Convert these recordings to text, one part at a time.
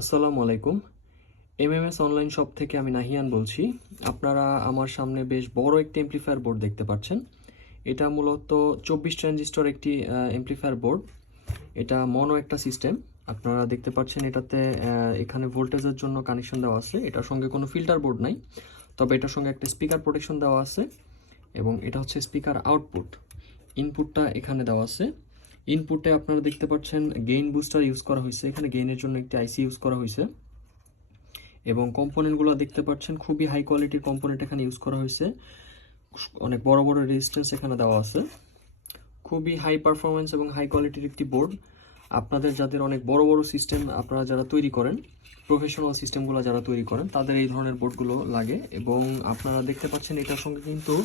আসসালামু আলাইকুম। MMS online shop থেকে আমি নাহিয়ান বলছি। আপনারা আমার সামনে বেশ বড় একটি এমপ্লিফায়ার বোর্ড দেখতে পাচ্ছেন। এটা মূলত 24 ট্রানজিস্টর একটি এমপ্লিফায়ার বোর্ড। এটা মনো একটা সিস্টেম। আপনারা দেখতে পাচ্ছেন এটাতে এখানে ভোল্টেজের জন্য কানেকশন দেওয়া আছে। এটার সঙ্গে কোনো ফিল্টার বোর্ড নাই, তবে এটার সঙ্গে একটা স্পিকার প্রোটেকশন দেওয়া আছে এবং এটা হচ্ছে স্পিকার আউটপুট। ইনপুটটা এখানে দেওয়া আছে। ইনপুটে আপনারা দেখতে পাচ্ছেন গেইন বুস্টার ইউজ করা হয়েছে। এখানে গেইনের জন্য একটি আইসি ইউজ করা হয়েছে এবং কম্পোনেন্টগুলো দেখতে পাচ্ছেন খুবই হাই কোয়ালিটির কম্পোনেন্ট এখানে ইউজ করা হয়েছে। অনেক বড় বড় রেজিস্ট্যান্স এখানে দেওয়া আছে। খুবই হাই পারফরমেন্স এবং হাই কোয়ালিটির একটি বোর্ড। আপনাদের যাদের অনেক বড় বড় সিস্টেম আপনারা যারা তৈরি করেন, প্রফেশনাল সিস্টেমগুলো যারা তৈরি করেন, তাদের এই ধরনের বোর্ডগুলো লাগে। এবং আপনারা দেখতে পাচ্ছেন এটার সঙ্গে কিন্তু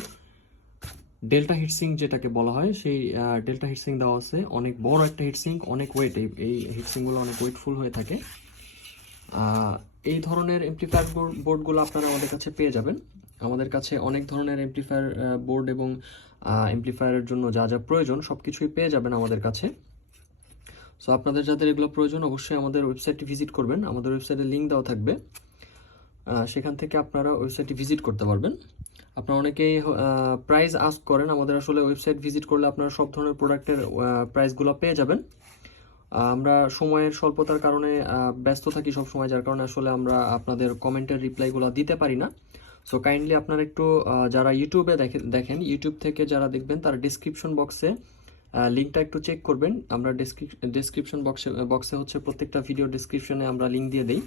ডেল্টা হিটসিং যেটাকে বলা হয়, সেই ডেল্টা হিটসিং দেওয়া আছে। অনেক বড় একটা হিটসিং, অনেক ওয়েট। এই হিটসিংগুলো অনেক ওয়েটফুল হয়ে থাকে। এই ধরনের এমপ্লিফায়ার বোর্ডগুলো আপনারা আমাদের কাছে পেয়ে যাবেন। আমাদের কাছে অনেক ধরনের এমপ্লিফায়ার বোর্ড এবং এমপ্লিফায়ারের জন্য যা যা প্রয়োজন সব কিছুই পেয়ে যাবেন আমাদের কাছে। সো আপনাদের যাদের এগুলো প্রয়োজন অবশ্যই আমাদের ওয়েবসাইটটি ভিজিট করবেন। আমাদের ওয়েবসাইটে লিঙ্ক দেওয়া থাকবে, সেখান থেকে আপনারা ওয়েবসাইটটি ভিজিট করতে পারবেন। আপনারা অনেকেই প্রাইস আস্ক করেন। আমাদের আসলে ওয়েবসাইট ভিজিট করলে আপনারা সব ধরনের প্রোডাক্টের প্রাইসগুলো পেয়ে যাবেন। আমরা সময়ের স্বল্পতার কারণে ব্যস্ত থাকি সব সময়, যার কারণে আসলে আমরা আপনাদের কমেন্টের রিপ্লাইগুলো দিতে পারি না। সো কাইন্ডলি আপনারা একটু যারা ইউটিউবে দেখেন, ইউটিউব থেকে যারা দেখবেন তার ডিসক্রিপশন বক্সে লিঙ্কটা একটু চেক করবেন। আমরা ডিসক্রিপশন বক্সে হচ্ছে প্রত্যেকটা ভিডিও ডিসক্রিপশনে আমরা লিঙ্ক দিয়ে দিই।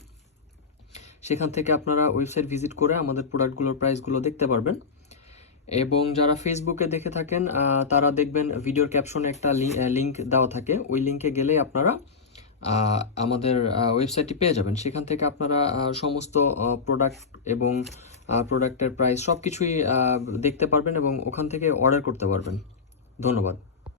সেখান থেকে আপনারা ওয়েবসাইট ভিজিট করে আমাদের প্রোডাক্টগুলোর প্রাইসগুলো দেখতে পারবেন। এবং যারা ফেসবুকে দেখে থাকেন তারা দেখবেন ভিডিওর ক্যাপশনে একটা লিঙ্ক দেওয়া থাকে। ওই লিঙ্কে গেলে আপনারা আমাদের ওয়েবসাইটটি পেয়ে যাবেন। সেখান থেকে আপনারা সমস্ত প্রোডাক্ট এবং প্রোডাক্টের প্রাইস সব কিছুই দেখতে পারবেন এবং ওখান থেকে অর্ডার করতে পারবেন। ধন্যবাদ।